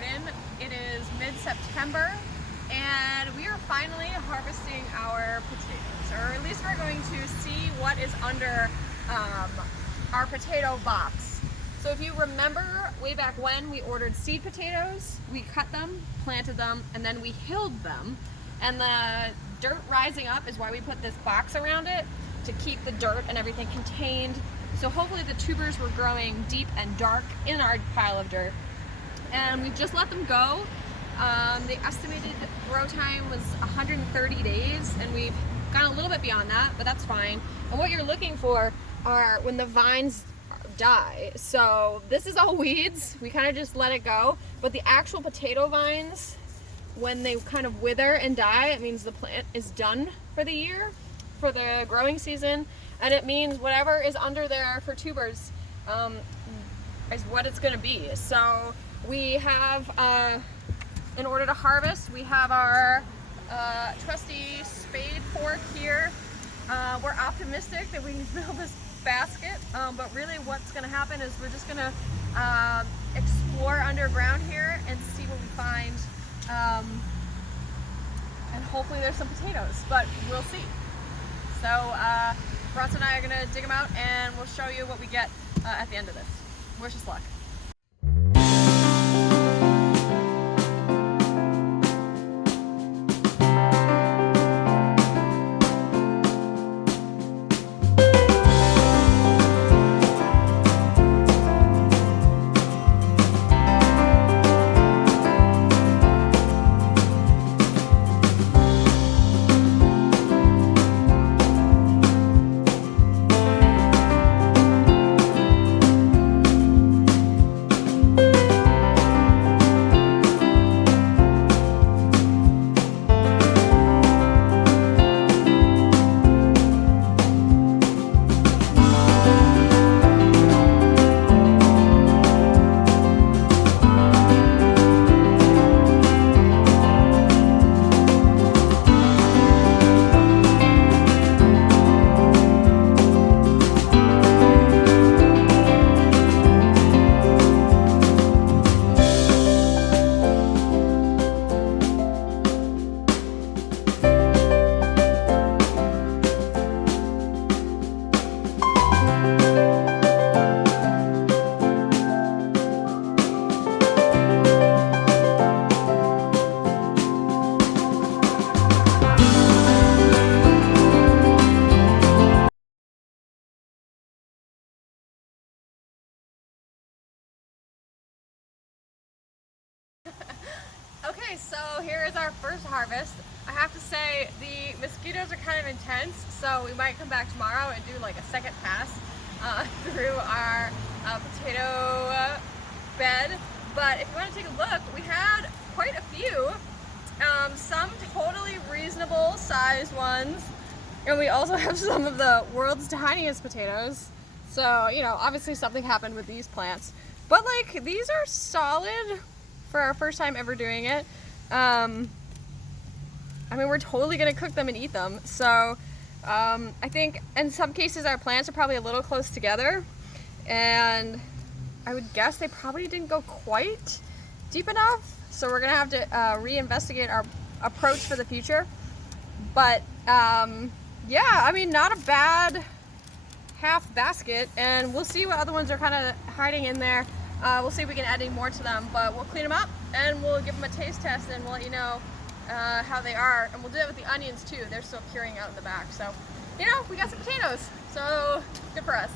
Garden. It is mid-September and we are finally harvesting our potatoes, or at least we're going to see what is under our potato box. So if you remember way back when, we ordered seed potatoes, we cut them, planted them, and then we hilled them. And the dirt rising up is why we put this box around it to keep the dirt and everything contained. So hopefully the tubers were growing deep and dark in our pile of dirt. And we've just let them go. The estimated grow time was 130 days, and we've gone a little bit beyond that, but that's fine. And what you're looking for are when the vines die. So this is all weeds, we kind of just let it go, but the actual potato vines, when they kind of wither and die, it means the plant is done for the year, for the growing season, and it means whatever is under there for tubers is what it's going to be. So we have, in order to harvest, we have our trusty spade fork here. We're optimistic that we can fill this basket, but really what's going to happen is we're just going to explore underground here and see what we find, and hopefully there's some potatoes, but we'll see. So Bronson and I are going to dig them out and we'll show you what we get at the end of this. Wish us luck. Okay, so here is our first harvest. I have to say the mosquitoes are kind of intense, so we might come back tomorrow and do like a second pass through our potato bed. But if you want to take a look, we had quite a few, some totally reasonable sized ones, and we also have some of the world's tiniest potatoes. So, you know, obviously something happened with these plants, but like these are solid for our first time ever doing it. I mean, we're totally gonna cook them and eat them. So I think in some cases our plants are probably a little close together, and I would guess they probably didn't go quite deep enough. So we're gonna have to reinvestigate our approach for the future. But yeah, I mean, not a bad half basket, and we'll see what other ones are kind of hiding in there. We'll see if we can add any more to them, but we'll clean them up and we'll give them a taste test and we'll let you know how they are. And we'll do that with the onions too. They're still curing out in the back. So, you know, we got some potatoes. So, good for us.